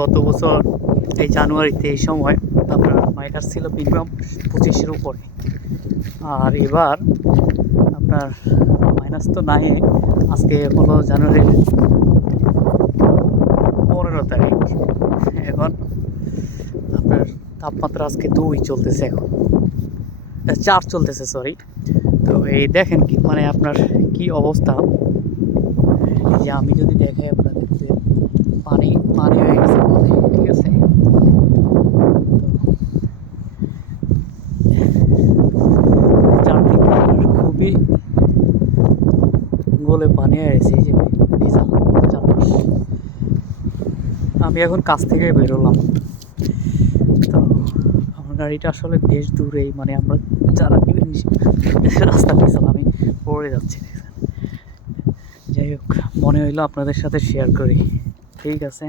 গত বছর এই জানুয়ারিতে এই সময় আপনার মাইনাস ছিল মিনিমাম 25-এর উপরে, আর এবার আপনার মাইনাস তো নাই। আজকে হলো জানুয়ারির 15 তারিখ। এখন আপনার তাপমাত্রা আজকে 2 চলতেছে, এখন 4 চলতেছে, সরি। তো এই দেখেন কি মানে আপনার কি অবস্থা। এই যে আমি যদি দেখাই আপনাদের যে পানি পানি হয়ে গেছে বলে, ঠিক আছে। চারদিকে আপনার খুবই গোলে পানি হয়ে গেছে, এই যে চারপাশ। আমি এখন কাছ থেকে বেরোলাম। তো আমার গাড়িটা আসলে বেশ দূরেই, মানে আমরা যারা রাস্তা পিছাল আমি পড়ে যাচ্ছি। যাই হোক, মনে হইলো আপনাদের সাথে শেয়ার করি, ঠিক আছে।